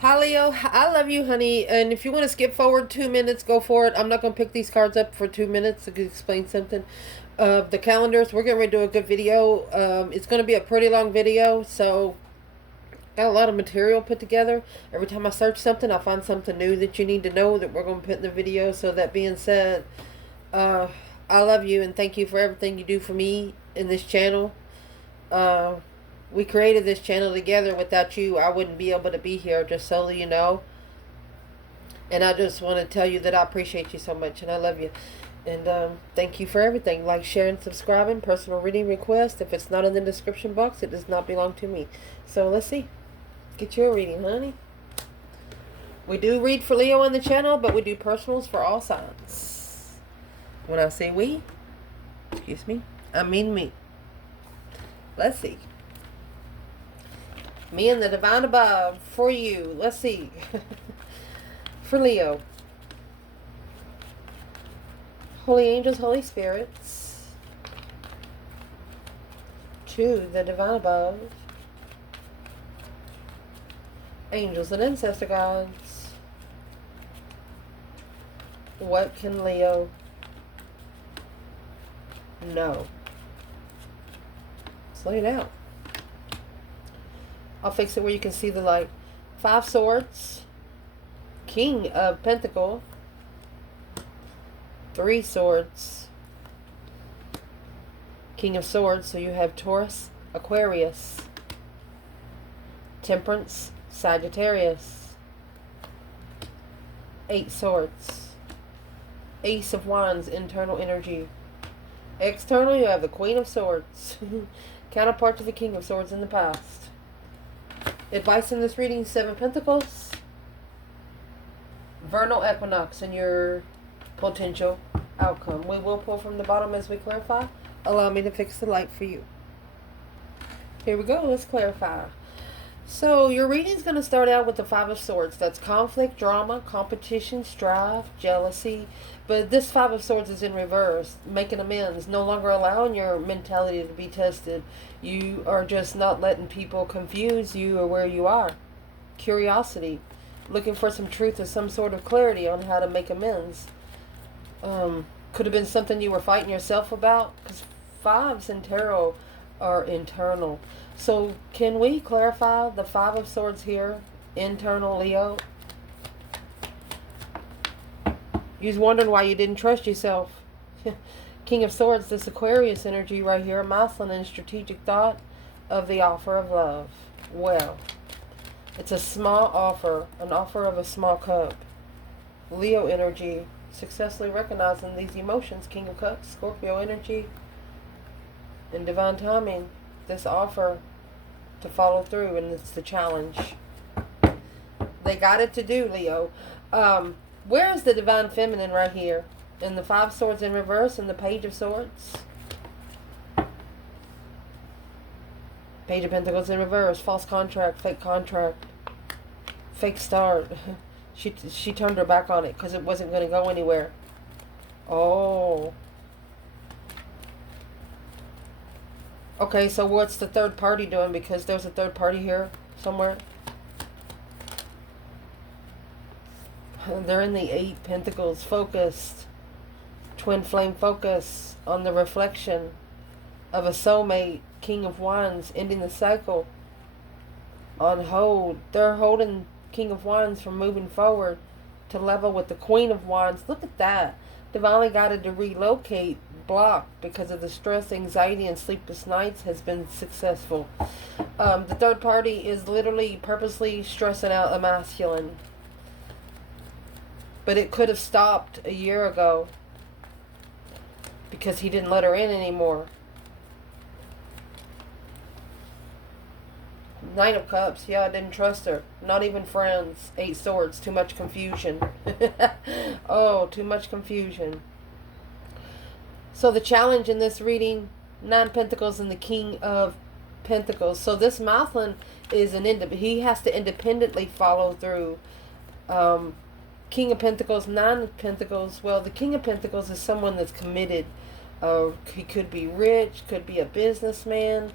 Hi Leo, I love you, honey. And if you want to skip forward 2 minutes, go for it. I'm not going to pick these cards up for 2 minutes to explain something. The calendars, we're getting ready to do a good video. It's going to be a pretty long video, so got a lot of material put together. Every time I search something, I find something new that you need to know that we're going to put in the video. So that being said, uh, I love you and thank you for everything you do for me in this channel. Uh, we created this channel together. Without you, I wouldn't be able to be here, just so you know. And I just want to tell you that I appreciate you so much and I love you. And thank you for everything. Like, sharing, subscribing, personal reading request. If it's not in the description box, it does not belong to me. So let's see. Get your reading, honey. We do read for Leo on the channel, but we do personals for all signs. When I say we, excuse me, I mean me. Let's see. Me and the divine above for you. Let's see. For Leo. Holy angels, Holy spirits. To the divine above. Angels and ancestor gods. What can Leo know? Let's lay it out. I'll fix it where you can see the light. 5 swords. King of Pentacle. 3 swords. King of Swords. So you have Taurus, Aquarius, Temperance, Sagittarius. 8 swords. Ace of Wands, internal energy. External, you have the Queen of Swords. Counterpart to the King of Swords in the past. Advice in this reading, 7 Pentacles. Vernal equinox in your potential outcome. We will pull from the bottom as we clarify. Allow me to fix the light for you. Here we go. Let's clarify. So your reading is going to start out with the 5 of Swords. That's conflict, drama, competition, strife, jealousy. But this 5 of Swords is in reverse. Making amends. No longer allowing your mentality to be tested. You are just not letting people confuse you or where you are. Curiosity. Looking for some truth or some sort of clarity on how to make amends. Could have been something you were fighting yourself about. Because 5s in tarot are internal. So can we clarify the 5 of Swords here? Internal, Leo. You was wondering why you didn't trust yourself. King of Swords, this Aquarius energy right here. Masculine and strategic thought of the offer of love. Well, it's a small offer. An offer of a small cup. Leo energy. Successfully recognizing these emotions. King of Cups, Scorpio energy. In divine timing, this offer to follow through, and it's the challenge. They got it to do, Leo. Where is the divine feminine right here? In the 5 swords in reverse and the Page of Swords. Page of Pentacles in reverse. False contract, fake start. She turned her back on it because it wasn't going to go anywhere. Oh. Okay, so what's the third party doing? Because there's a third party here somewhere. They're in the 8 Pentacles, focused. Twin flame focus on the reflection of a soulmate. King of Wands, ending the cycle. On hold. They're holding King of Wands from moving forward to level with the Queen of Wands. Look at that. Divinely guided to relocate, blocked because of the stress, anxiety, and sleepless nights has been successful. The third party is literally purposely stressing out a masculine. But it could have stopped a year ago because he didn't let her in anymore. 9 of Cups. Yeah, I didn't trust her. Not even friends. 8 Swords. Too much confusion. Oh, too much confusion. So the challenge in this reading, 9 Pentacles and the King of Pentacles. So this masculine is he has to independently follow through. King of Pentacles, 9 of Pentacles. Well, the King of Pentacles is someone that's committed. He could be rich, could be a businessman.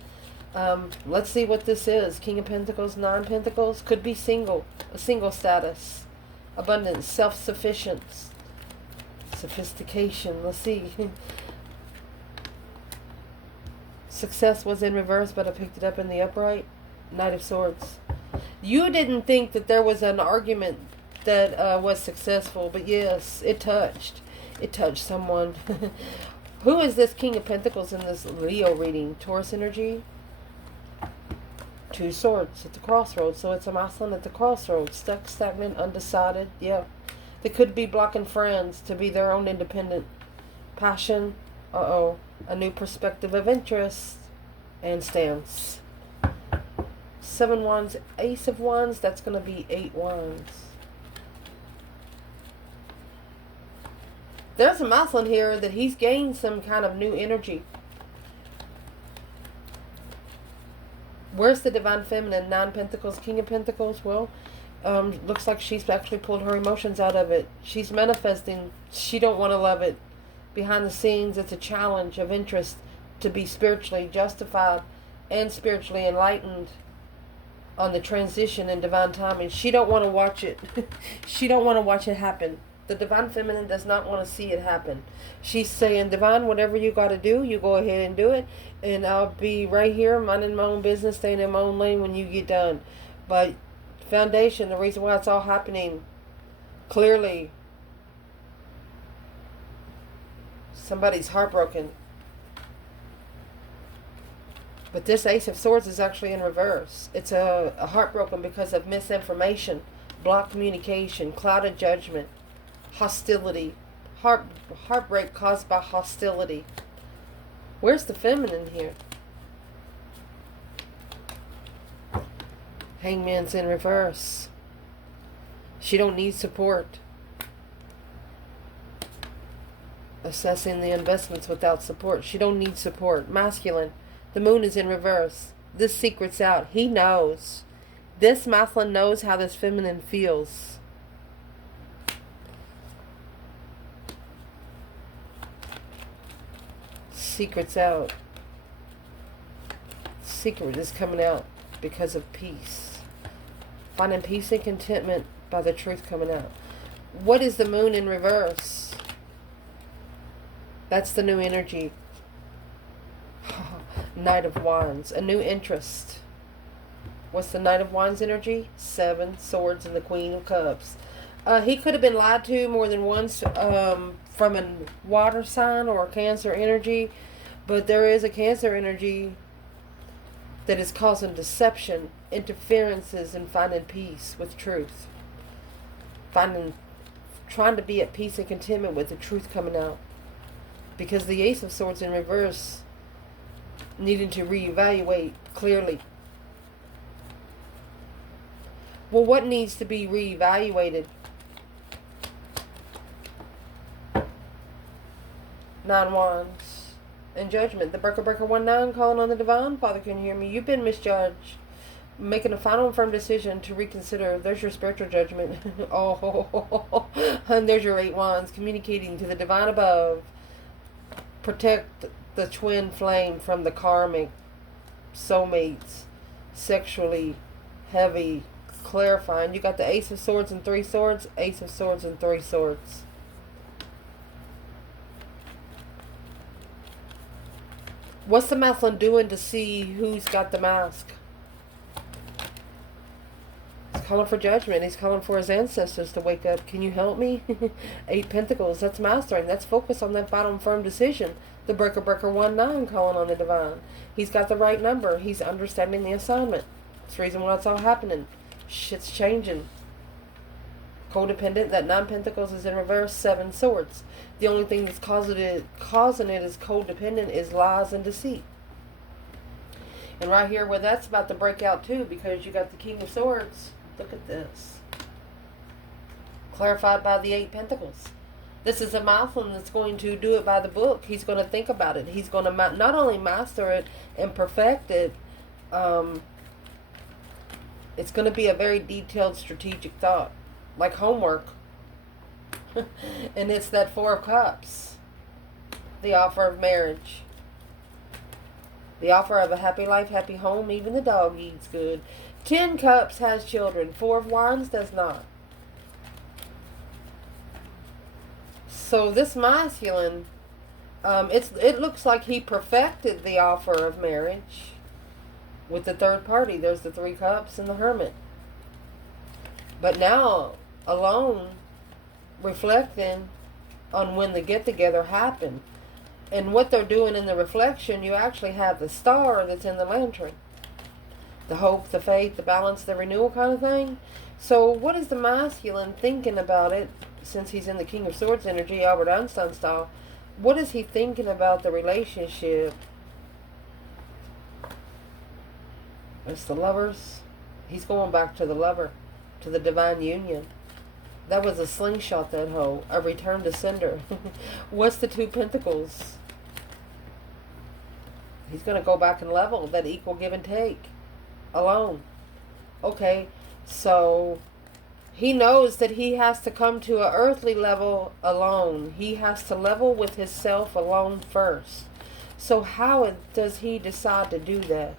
Let's see what this is. King of Pentacles, Nine Pentacles. Could be single. A single status. Abundance. Self-sufficiency. Sophistication. Let's see. Success was in reverse, but I picked it up in the upright. Knight of Swords. You didn't think that there was an argument that was successful, but yes, it touched. It touched someone. Who is this King of Pentacles in this Leo reading? Taurus energy? Two Swords at the crossroads. So it's a masculine at the crossroads. Stuck, stagnant, undecided. Yeah. They could be blocking friends to be their own independent. Passion. Uh-oh. A new perspective of interest. And stance. 7 Wands. Ace of Wands. That's going to be 8 Wands. There's a masculine here that he's gained some kind of new energy. Where's the Divine Feminine? 9 Pentacles, King of Pentacles. Well, looks like she's actually pulled her emotions out of it. She's manifesting. She don't want to love it. Behind the scenes, it's a challenge of interest to be spiritually justified and spiritually enlightened on the transition and divine timing. She don't want to watch it. She don't want to watch it happen. The Divine Feminine does not want to see it happen. She's saying, Divine, whatever you got to do, you go ahead and do it. And I'll be right here, minding my own business, staying in my own lane when you get done. But foundation, the reason why it's all happening, clearly, somebody's heartbroken. But this Ace of Swords is actually in reverse. It's a heartbroken because of misinformation, blocked communication, clouded judgment, hostility, heartbreak caused by hostility. Where's the feminine here? Hangman's in reverse. She don't need support. Assessing the investments without support. She don't need support. Masculine. The moon is in reverse. This secret's out. He knows. This masculine knows how this feminine feels. Secret's out. Secret is coming out because of peace. Finding peace and contentment by the truth coming out. What is the moon in reverse? That's the new energy. Knight of Wands. A new interest. What's the Knight of Wands energy? 7 Swords and the Queen of Cups. He could have been lied to more than once from a water sign or a Cancer energy. But there is a Cancer energy that is causing deception, interferences, and finding peace with truth. Trying to be at peace and contentment with the truth coming out. Because the Ace of Swords in reverse, needing to reevaluate clearly. Well, what needs to be reevaluated? 9 Wands. And Judgment. The Breaker 19 calling on the Divine. Father, can you hear me? You've been misjudged. Making a final and firm decision to reconsider. There's your spiritual judgment. Oh, and there's your 8 Wands. Communicating to the Divine above. Protect the twin flame from the karmic soulmates. Sexually heavy. Clarifying. You got the Ace of Swords and 3 Swords. Ace of Swords and 3 Swords. What's the masculine doing to see who's got the mask? He's calling for judgment. He's calling for his ancestors to wake up. Can you help me? 8 Pentacles. That's mastering. That's focus on that final firm decision. The Breaker 19 calling on the Divine. He's got the right number. He's understanding the assignment. That's the reason why it's all happening. Shit's changing. Codependent. That 9 Pentacles is in reverse. 7 Swords. The only thing that's causing it is codependent is lies and deceit. And right here where that's about to break out too, because you got the King of Swords. Look at this. Clarified by the 8 Pentacles. This is a masculine that's going to do it by the book. He's going to think about it. He's going to not only master it and perfect it, it's going to be a very detailed strategic thought. Like homework. And it's that 4 of Cups. The offer of marriage. The offer of a happy life, happy home, even the dog eats good. 10 Cups has children. 4 of Wands does not. So this masculine, it looks like he perfected the offer of marriage with the third party. There's the 3 Cups and the Hermit. But now, alone, reflecting on when the get-together happened. And what they're doing in the reflection, you actually have the star that's in the lantern. The hope, the faith, the balance, the renewal kind of thing. So what is the masculine thinking about it, since he's in the King of Swords energy, Albert Einstein style? What is he thinking about the relationship? It's the Lovers. He's going back to the lover, to the divine union. That was a slingshot, that hoe. A return to sender. What's the 2 Pentacles? He's going to go back and level that equal give and take. Alone. Okay, so he knows that he has to come to an earthly level alone. He has to level with himself alone first. So how does he decide to do that?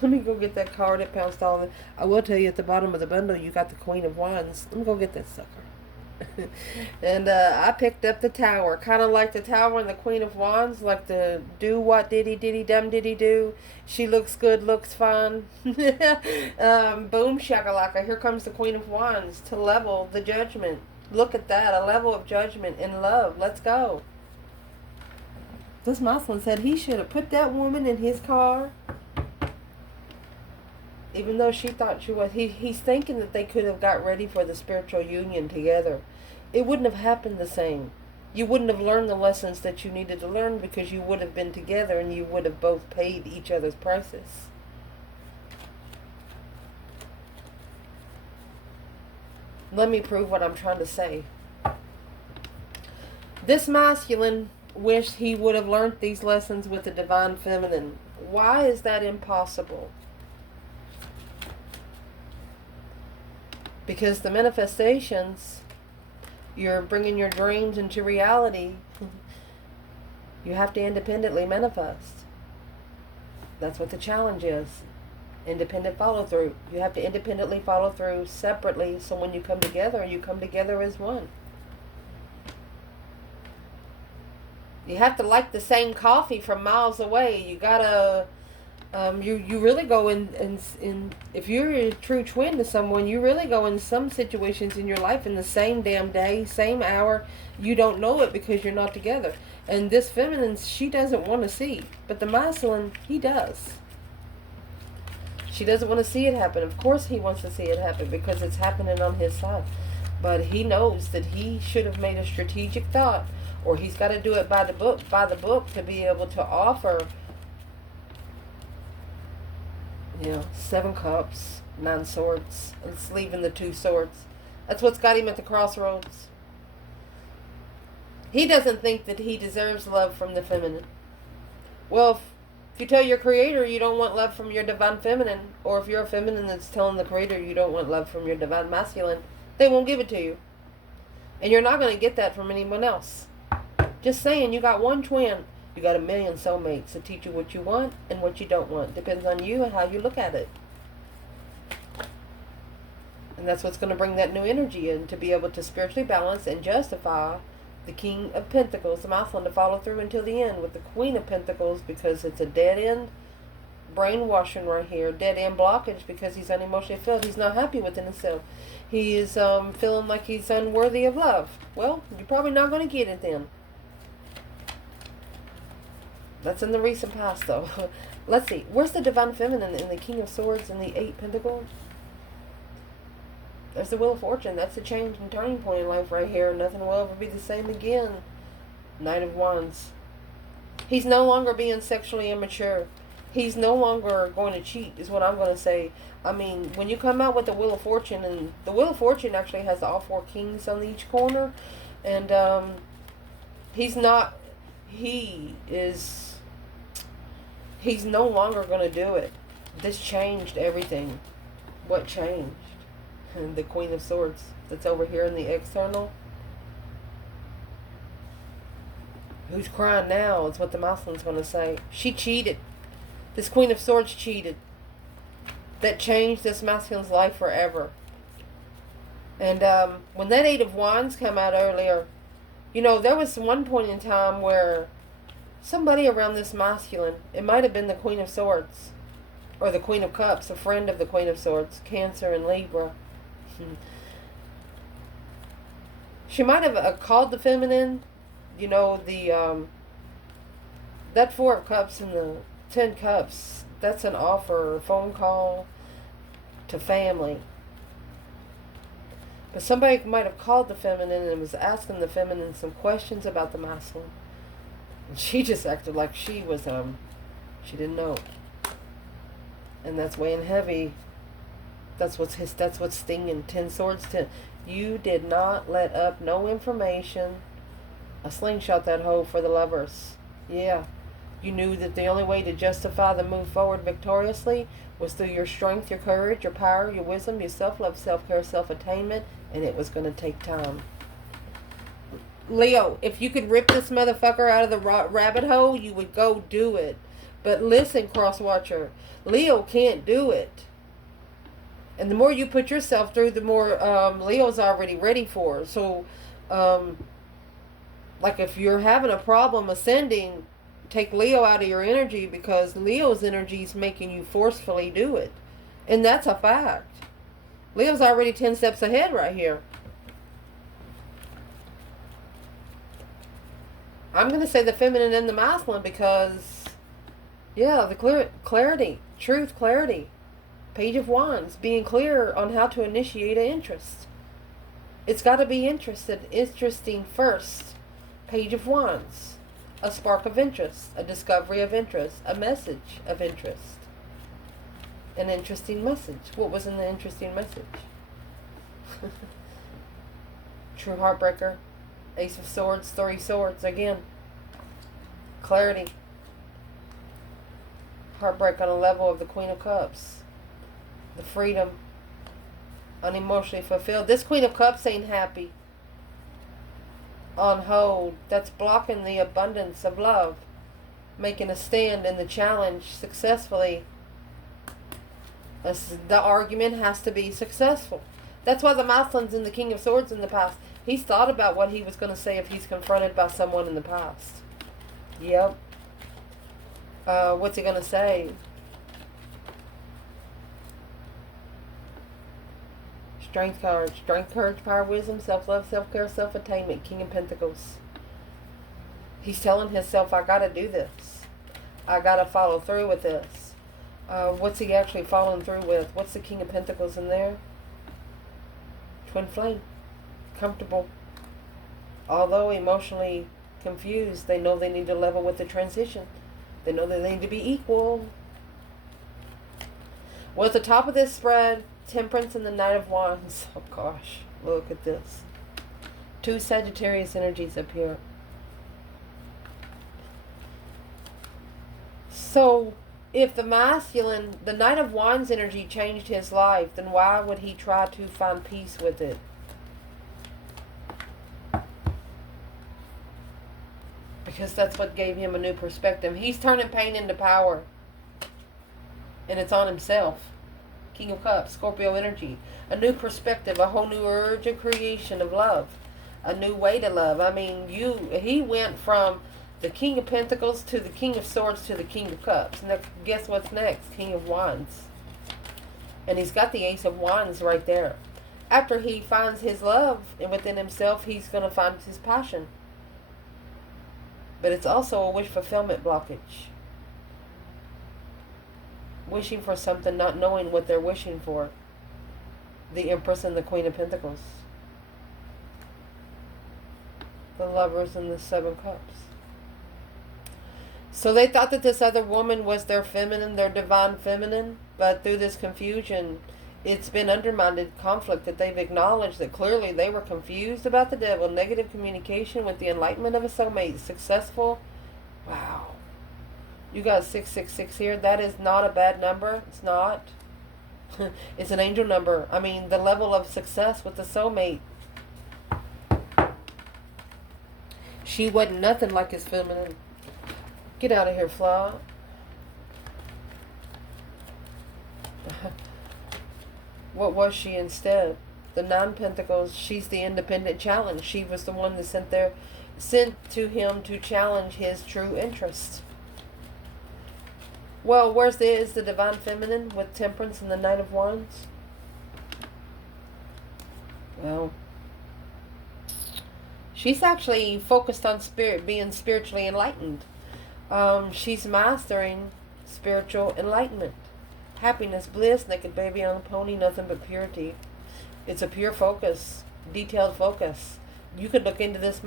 Let me go get that card that pounced all. I will tell you, at the bottom of the bundle, you got the Queen of Wands. Let me go get that sucker. And I picked up the Tower. Kind of like the Tower and the Queen of Wands. Like the do what diddy diddy dum diddy do. She looks good, looks fine. Boom shakalaka. Here comes the Queen of Wands to level the judgment. Look at that. A level of judgment in love. Let's go. This Muslim said he should have put that woman in his car. Even though she thought she was, he's thinking that they could have got ready for the spiritual union together. It wouldn't have happened the same. You wouldn't have learned the lessons that you needed to learn, because you would have been together and you would have both paid each other's prices. Let me prove what I'm trying to say. This masculine wished he would have learned these lessons with the divine feminine. Why is that impossible? Because the manifestations, you're bringing your dreams into reality. You have to independently manifest. That's what the challenge is. Independent follow through. You have to independently follow through separately, so when you come together as one. You have to like the same coffee from miles away. You gotta you really go in if you're a true twin to someone, you really go in some situations in your life in the same damn day, same hour. You don't know it because you're not together. And this feminine, she doesn't want to see, but the masculine, he does. She doesn't want to see it happen. Of course he wants to see it happen, because it's happening on his side. But he knows that he should have made a strategic thought, or he's got to do it by the book to be able to offer. 7 Cups, 9 Swords. It's leaving the 2 Swords. That's what's got him at the crossroads. He doesn't think that he deserves love from the feminine. Well, if you tell your creator you don't want love from your divine feminine, or if you're a feminine that's telling the creator you don't want love from your divine masculine, they won't give it to you. And you're not going to get that from anyone else. Just saying, you got one twin. You got a million soulmates to teach you what you want and what you don't want. Depends on you and how you look at it. And that's what's going to bring that new energy in, to be able to spiritually balance and justify the King of Pentacles, the masculine, to follow through until the end with the Queen of Pentacles, because it's a dead end brainwashing right here. Dead end blockage, because he's unemotionally filled. He's not happy within himself. He is feeling like he's unworthy of love. Well, you're probably not going to get it then. That's in the recent past, though. Let's see. Where's the divine feminine in the King of Swords and the 8 Pentacles? There's the Wheel of Fortune. That's a change and turning point in life right here. Nothing will ever be the same again. Knight of Wands. He's no longer being sexually immature. He's no longer going to cheat, is what I'm going to say. I mean, when you come out with the Wheel of Fortune, and the Wheel of Fortune actually has all 4 kings on each corner, and he's no longer going to do it. This changed everything. What changed? The Queen of Swords that's over here in the external. Who's crying now is what the masculine's going to say. She cheated. This Queen of Swords cheated. That changed this masculine's life forever. And when that Eight of Wands came out earlier, you know, there was one point in time where somebody around this masculine, it might have been the Queen of Swords, or the Queen of Cups, a friend of the Queen of Swords, Cancer and Libra. She might have called the feminine, you know, that Four of Cups and the 10 Cups, that's an offer, a phone call to family. But somebody might have called the feminine and was asking the feminine some questions about the masculine. And she just acted like she was, she didn't know. And that's weighing heavy. That's what's stinging. 10 Swords, 10. You did not let up no information. A slingshot that hoe for the lovers. Yeah. You knew that the only way to justify the move forward victoriously was through your strength, your courage, your power, your wisdom, your self-love, self-care, self-attainment, and it was going to take time. Leo, if you could rip this motherfucker out of the rabbit hole, you would go do it. But listen, cross-watcher, Leo can't do it. And the more you put yourself through, the more Leo's already ready for. So, like if you're having a problem ascending, take Leo out of your energy, because Leo's energy is making you forcefully do it. And that's a fact. Leo's already 10 steps ahead right here. I'm going to say the feminine and the masculine because, yeah, the clarity, truth, clarity. Page of Wands, being clear on how to initiate an interest. It's got to be interesting first. Page of Wands. A spark of interest, a discovery of interest, a message of interest. An interesting message. What was in the interesting message? True heartbreaker. Ace of Swords, 3 Swords. Again, clarity. Heartbreak on a level of the Queen of Cups. The freedom. Unemotionally fulfilled. This Queen of Cups ain't happy. On hold. That's blocking the abundance of love. Making a stand in the challenge successfully. The argument has to be successful. That's why the masculine's in the King of Swords in the past. He's thought about what he was going to say if he's confronted by someone in the past. Yep. What's he going to say? Strength card. Strength, courage, power, wisdom, self-love, self-care, self-attainment. King of Pentacles. He's telling himself, I got to do this. I got to follow through with this. What's he actually following through with? What's the King of Pentacles in there? Twin flame. Comfortable. Although emotionally confused, they know they need to level with the transition. They know that they need to be equal. Well, at the top of this spread, Temperance and the Knight of Wands. Oh gosh, look at this. 2 Sagittarius energies up here. So, if the masculine, the Knight of Wands energy changed his life, then why would he try to find peace with it? Because that's what gave him a new perspective. He's turning pain into power. And it's on himself. King of Cups, Scorpio energy. A new perspective, a whole new urge of creation of love. A new way to love. I mean, he went from the King of Pentacles to the King of Swords to the King of Cups. And guess what's next? King of Wands. And he's got the Ace of Wands right there. After he finds his love within himself, he's going to find his passion. But it's also a wish fulfillment blockage. Wishing for something, not knowing what they're wishing for. The Empress and the Queen of Pentacles. The Lovers and the 7 Cups. So they thought that this other woman was their feminine, their divine feminine. But through this confusion, it's been undermined conflict that they've acknowledged that clearly they were confused about the devil. Negative communication with the enlightenment of a soulmate. Successful. Wow. You got 666 here. That is not a bad number. It's not. It's an angel number. I mean, the level of success with the soulmate. She wasn't nothing like his feminine. Get out of here, fly. What was she instead? The Nine Pentacles. She's the independent challenge. She was the one that sent to him to challenge his true interest. Well, is the Divine Feminine with Temperance and the Knight of Wands? Well, she's actually focused on being spiritually enlightened. She's mastering spiritual enlightenment. Happiness, bliss, naked baby on a pony, nothing but purity. It's a pure focus, detailed focus. You could look into this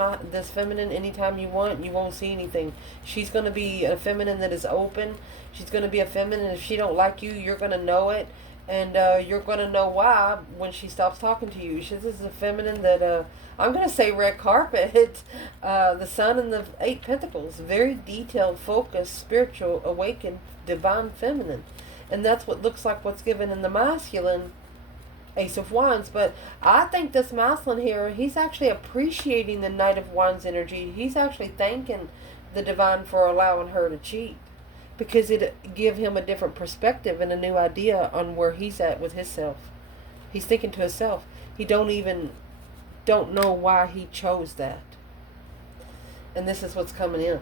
feminine anytime you want. You won't see anything. She's going to be a feminine that is open. She's going to be a feminine. If she don't like you, you're going to know it. And you're going to know why when she stops talking to you. This is a feminine that, I'm going to say red carpet. The Sun and the Eight Pentacles. Very detailed, focused, spiritual, awakened, divine feminine. And that's what looks like what's given in the masculine Ace of Wands. But I think this masculine here, he's actually appreciating the Knight of Wands energy. He's actually thanking the divine for allowing her to cheat, because it give him a different perspective and a new idea on where he's at with himself. He's thinking to himself. He don't know why he chose that. And this is what's coming in.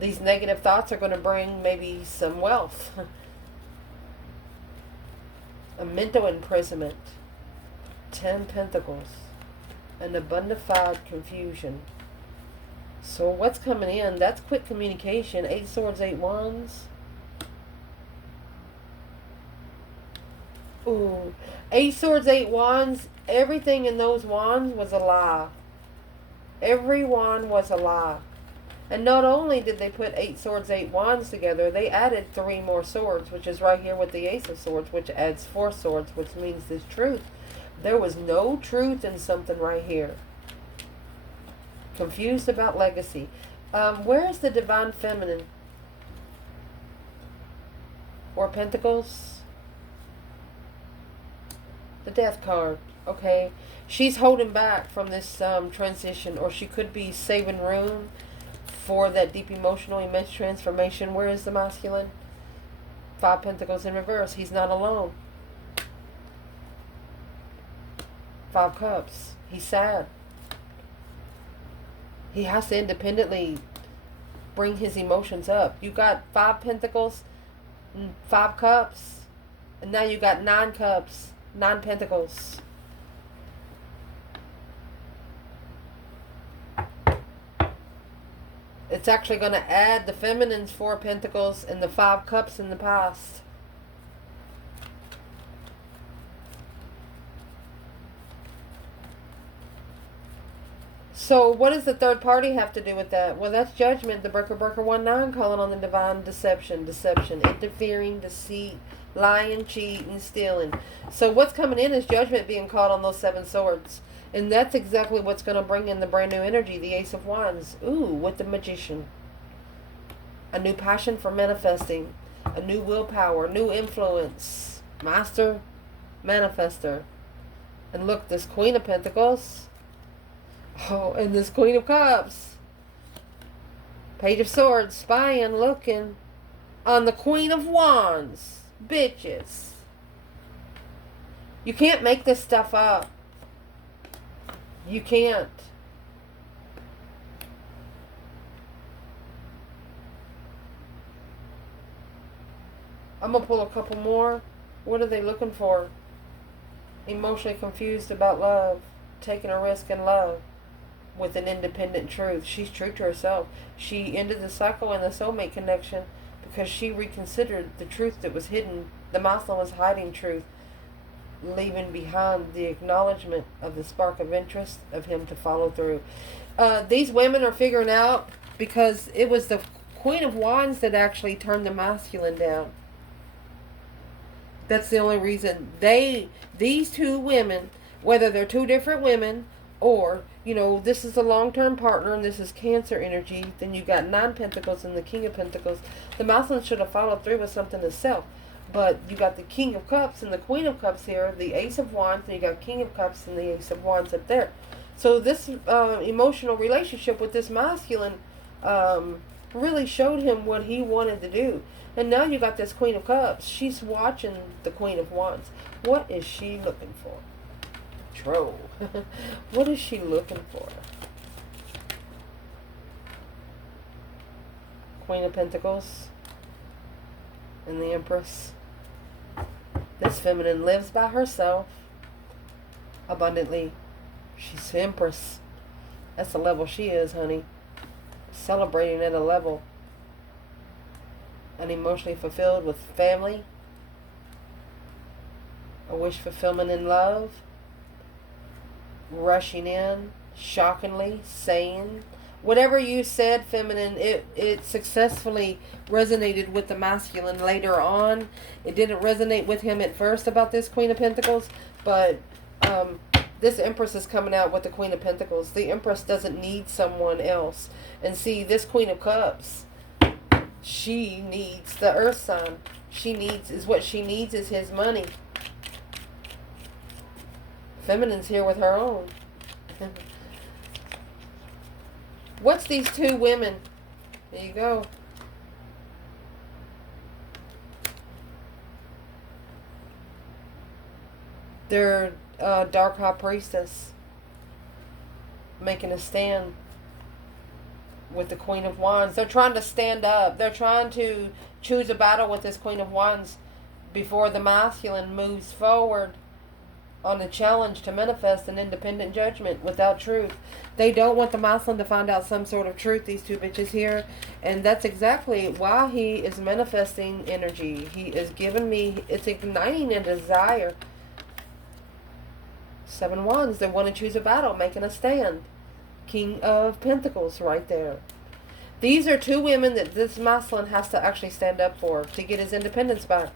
These negative thoughts are going to bring maybe some wealth. A mental imprisonment. 10 Pentacles. An abundified confusion. So what's coming in? That's quick communication. 8 Swords, 8 Wands. Ooh. 8 Swords, 8 Wands. Everything in those wands was a lie. Every wand was a lie. And not only did they put 8 Swords, 8 Wands together, they added 3 more swords, which is right here with the Ace of Swords, which adds 4 swords, which means this truth. There was no truth in something right here. Confused about legacy. Where is the Divine Feminine? 4 Pentacles. The Death card. Okay. She's holding back from this transition, or she could be saving room for that deep emotional immense transformation. Where is the masculine? 5 Pentacles in reverse. He's not alone. 5 Cups. He's sad. He has to independently bring his emotions up. You got 5 Pentacles, 5 Cups, and now you got 9 Cups, 9 Pentacles. It's actually going to add the feminine's 4 Pentacles and the 5 Cups in the past. So what does the third party have to do with that? Well, that's Judgment, the Breaker 19 calling on the divine deception, interfering, deceit, lying, cheating, stealing. So what's coming in is Judgment being called on those 7 swords. And that's exactly what's going to bring in the brand new energy, the Ace of Wands. Ooh, with the Magician. A new passion for manifesting. A new willpower, new influence. Master, manifester. And look, this Queen of Pentacles. Oh, and this Queen of Cups. Page of Swords, spying, looking. On the Queen of Wands. Bitches. You can't make this stuff up. You can't. I'm going to pull a couple more. What are they looking for? Emotionally confused about love. Taking a risk in love. With an independent truth. She's true to herself. She ended the cycle in the soulmate connection because she reconsidered the truth that was hidden. The masculine was hiding truth, leaving behind the acknowledgement of the spark of interest of him to follow through. These women are figuring out, because it was the Queen of Wands that actually turned the masculine down. That's the only reason. These two women, whether they're two different women, or, you know, this is a long-term partner and this is Cancer energy, then you got 9 Pentacles and the King of Pentacles. The masculine should have followed through with something itself. But you got the King of Cups and the Queen of Cups here, the Ace of Wands, and you got King of Cups and the Ace of Wands up there. So this emotional relationship with this masculine really showed him what he wanted to do. And now you got this Queen of Cups. She's watching the Queen of Wands. What is she looking for? Troll. What is she looking for? Queen of Pentacles and the Empress. This feminine lives by herself abundantly. She's the Empress. That's the level she is, honey. Celebrating at a level. And emotionally fulfilled with family. A wish fulfillment in love. Rushing in. Shockingly. Saying. Whatever you said, feminine, it successfully resonated with the masculine later on. It didn't resonate with him at first about this Queen of Pentacles. But this Empress is coming out with the Queen of Pentacles. The Empress doesn't need someone else. And see, this Queen of Cups, she needs the earth sign. What she needs is his money. Feminine's here with her own. What's these two women? There you go. They're Dark High Priestess. Making a stand with the Queen of Wands. They're trying to stand up. They're trying to choose a battle with this Queen of Wands before the masculine moves forward on a challenge to manifest an independent judgment without truth. They don't want the masculine to find out some sort of truth, these two bitches here. And that's exactly why he is manifesting energy. He is giving me, it's igniting a desire. 7 Wands, they want to choose a battle, making a stand. King of Pentacles right there. These are two women that this masculine has to actually stand up for to get his independence back.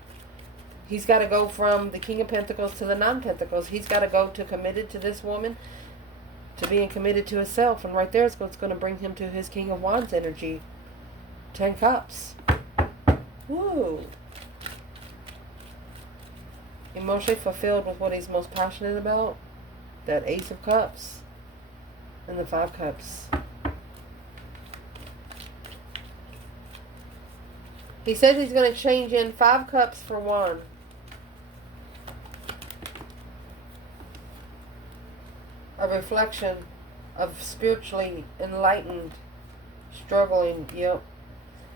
He's got to go from the King of Pentacles to the 9 Pentacles. He's got to go to committed to this woman, to being committed to himself. And right there is what's going to bring him to his King of Wands energy. 10 Cups. Woo. Emotionally fulfilled with what he's most passionate about. That Ace of Cups. And the 5 Cups. He says he's going to change in 5 cups for 1. A reflection of spiritually enlightened, struggling,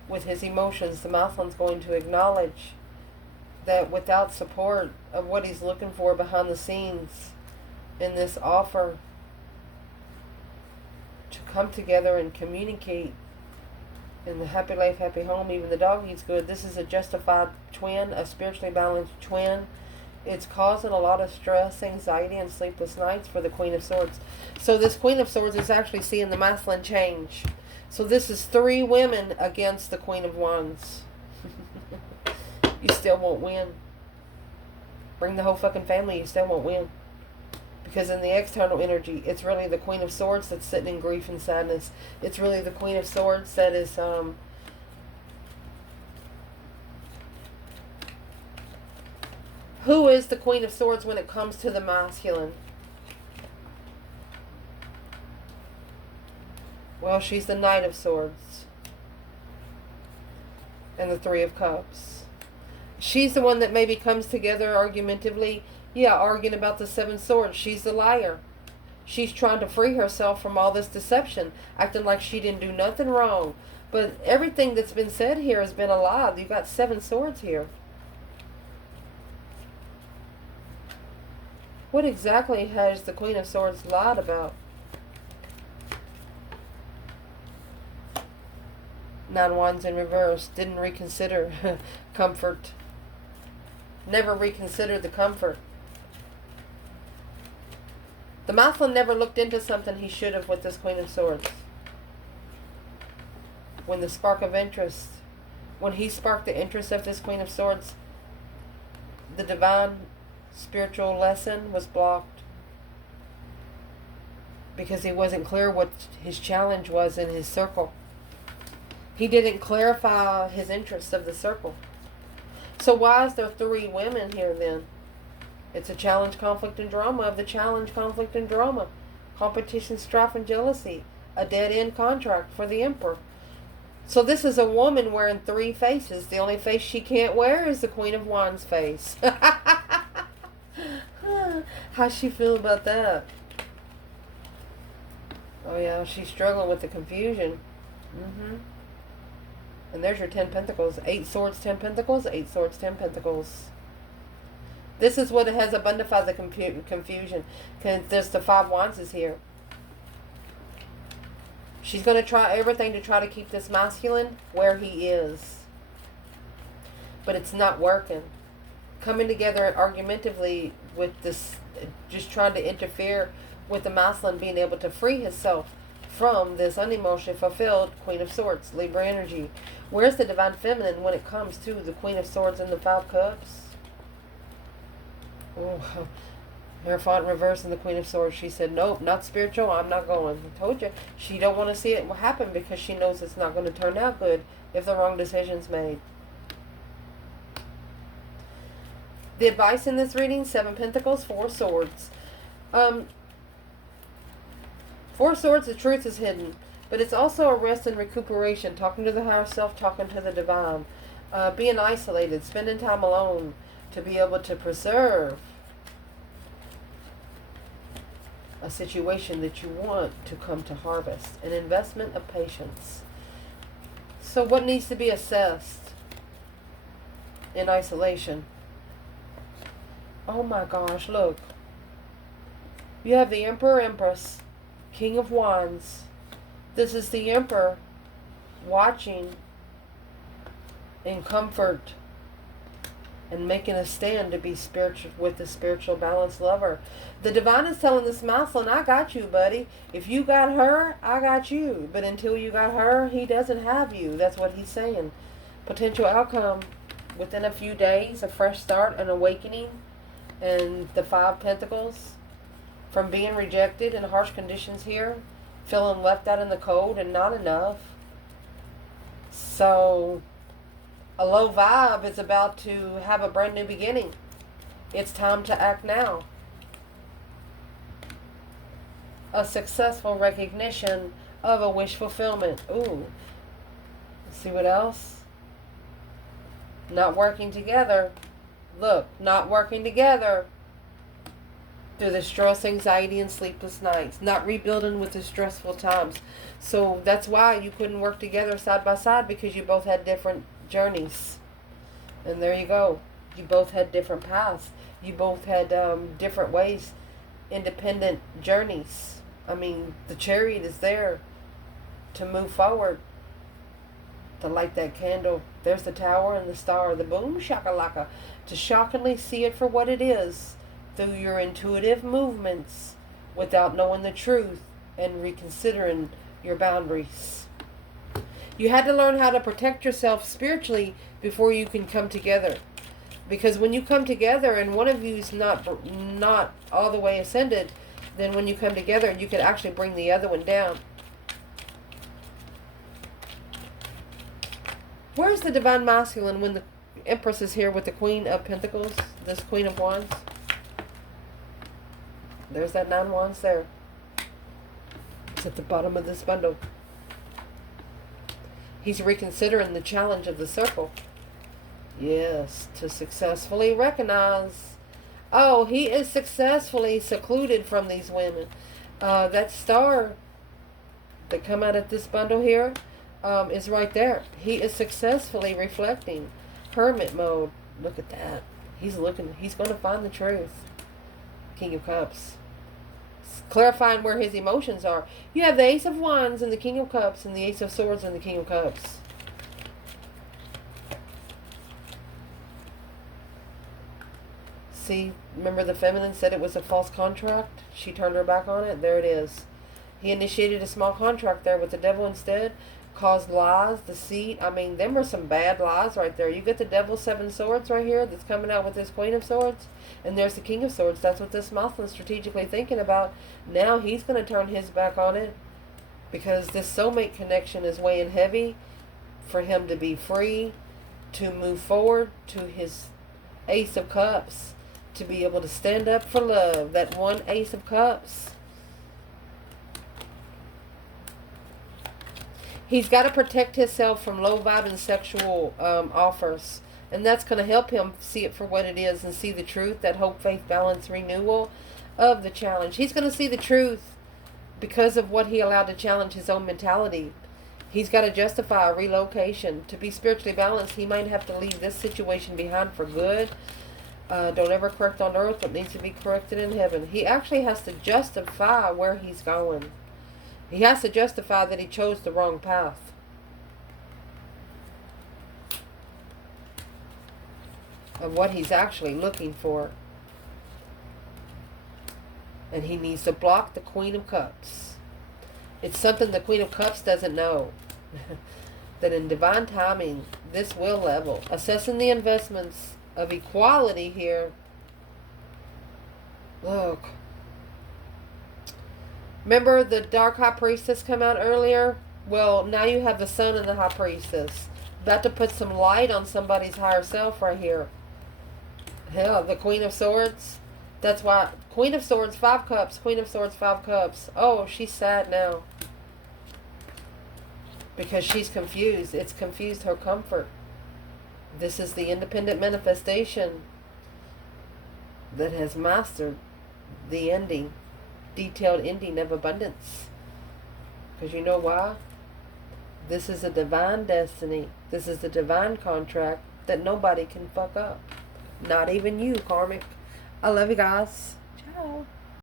with his emotions. The masculine's going to acknowledge that without support of what he's looking for behind the scenes in this offer to come together and communicate in the happy life, happy home, even the dog eats good. This is a justified twin, a spiritually balanced twin. It's causing a lot of stress, anxiety, and sleepless nights for the Queen of Swords. So this Queen of Swords is actually seeing the masculine change. So this is 3 women against the Queen of Wands. You still won't win. Bring the whole fucking family, you still won't win. Because in the external energy, it's really the Queen of Swords that's sitting in grief and sadness. It's really the Queen of Swords that is who is the Queen of Swords when it comes to the masculine? Well, she's the Knight of Swords. And the 3 of Cups. She's the one that maybe comes together argumentatively. Yeah, arguing about the 7 swords. She's the liar. She's trying to free herself from all this deception, acting like she didn't do nothing wrong. But everything that's been said here has been a lie. You've got 7 swords here. What exactly has the Queen of Swords lied about? 9 Wands in reverse. Didn't reconsider comfort. Never reconsidered the comfort. The masculine never looked into something he should have with this Queen of Swords. When the spark of interest, when he sparked the interest of this Queen of Swords, the divine spiritual lesson was blocked. Because he wasn't clear what his challenge was in his circle. He didn't clarify his interest of the circle. So why is there 3 women here then? It's a challenge, conflict, and drama of the challenge, conflict, and drama. competition, strife, and jealousy. A dead-end contract for the Emperor. So this is a woman wearing 3 faces. The only face she can't wear is the Queen of Wands face. How's she feel about that? Oh yeah, she's struggling with the confusion. And there's your 10 Pentacles. 8 Swords, 10 Pentacles, 8 Swords, 10 Pentacles. This is what it has abundified the confusion. Because there's the 5 Wands is here. She's going to try everything to try to keep this masculine where he is. But it's not working. Coming together argumentatively with this, just trying to interfere with the masculine being able to free himself from this unemotionally fulfilled Queen of Swords, Libra energy. Where's the Divine Feminine when it comes to the Queen of Swords and the 5 Cups? Oh, Hierophant reverse and the Queen of Swords. She said, nope, not spiritual. I'm not going. I told you. She don't want to see it happen because she knows it's not going to turn out good if the wrong decision's made. The advice in this reading, 7 Pentacles, 4 Swords. 4 Swords, the truth is hidden. But it's also a rest and recuperation. Talking to the higher self, talking to the divine. Being isolated, spending time alone to be able to preserve a situation that you want to come to harvest. An investment of patience. So what needs to be assessed in isolation? Oh my gosh, look. You have the Emperor, Empress, King of Wands. This is the Emperor watching in comfort and making a stand to be spiritual with the spiritual balanced lover. The divine is telling this masculine, I got you, buddy. If you got her, I got you. But until you got her, he doesn't have you. That's what he's saying. Potential outcome within a few days, a fresh start, an awakening. And the 5 Pentacles, from being rejected in harsh conditions here, feeling left out in the cold and not enough. So a low vibe is about to have a brand new beginning. It's time to act now. A successful recognition of a wish fulfillment. Ooh. Let's see what else? Not working together. Look, not working together. Through the stress, anxiety, and sleepless nights. Not rebuilding with the stressful times. So that's why you couldn't work together side by side, because you both had different journeys. And there you go. You both had different paths. You both had different ways. Independent journeys. I mean, the chariot is there to move forward. To light that candle. There's the tower and the star. The boom shakalaka. To shockingly see it for what it is. Through your intuitive movements. Without knowing the truth. And reconsidering your boundaries. You had to learn how to protect yourself spiritually before you can come together. Because when you come together and one of you is not all the way ascended, then when you come together, you can actually bring the other one down. Where's the divine masculine when the Empress is here with the Queen of Pentacles, this Queen of Wands? There's that 9 Wands there. It's at the bottom of this bundle. He's reconsidering the challenge of the circle. Yes, to successfully recognize. Oh, he is successfully secluded from these women. That star that come out of this bundle here is right there. He is successfully reflecting. Hermit mode. Look at that. He's looking. He's going to find the truth. King of Cups. Clarifying where his emotions are. You have the Ace of Wands and the King of Cups, and the Ace of Swords and the King of Cups. See, remember the feminine said it was a false contract? She turned her back on it. There it is. He initiated a small contract there with the devil instead. Caused lies, deceit. I mean, them are some bad lies right there. You get the Devil 7 Swords right here that's coming out with this Queen of Swords. And there's the King of Swords. That's what this Muslim's strategically thinking about. Now he's going to turn his back on it. Because this soulmate connection is weighing heavy for him to be free. To move forward to his Ace of Cups. To be able to stand up for love. That one Ace of Cups. He's got to protect himself from low vibing sexual offers. And that's going to help him see it for what it is and see the truth, that hope, faith, balance, renewal of the challenge. He's going to see the truth because of what he allowed to challenge his own mentality. He's got to justify a relocation. To be spiritually balanced, he might have to leave this situation behind for good. Don't ever correct on earth what needs to be corrected in heaven. He actually has to justify where he's going. He has to justify that he chose the wrong path. Of what he's actually looking for. And he needs to block the Queen of Cups. It's something the Queen of Cups doesn't know. That in divine timing, this will level. Assessing the investments of equality here. Look. Remember the Dark High Priestess come out earlier? Well, now you have the Sun and the High Priestess. About to put some light on somebody's higher self right here. Hell, the Queen of Swords. That's why. Queen of Swords, 5 cups. Queen of Swords, 5 cups. Oh, she's sad now. Because she's confused. It's confused her comfort. This is the independent manifestation that has mastered the ending. Detailed ending of abundance. Because you know why? This is a divine destiny. This is a divine contract that nobody can fuck up. Not even you, Karmic. I love you guys. Ciao.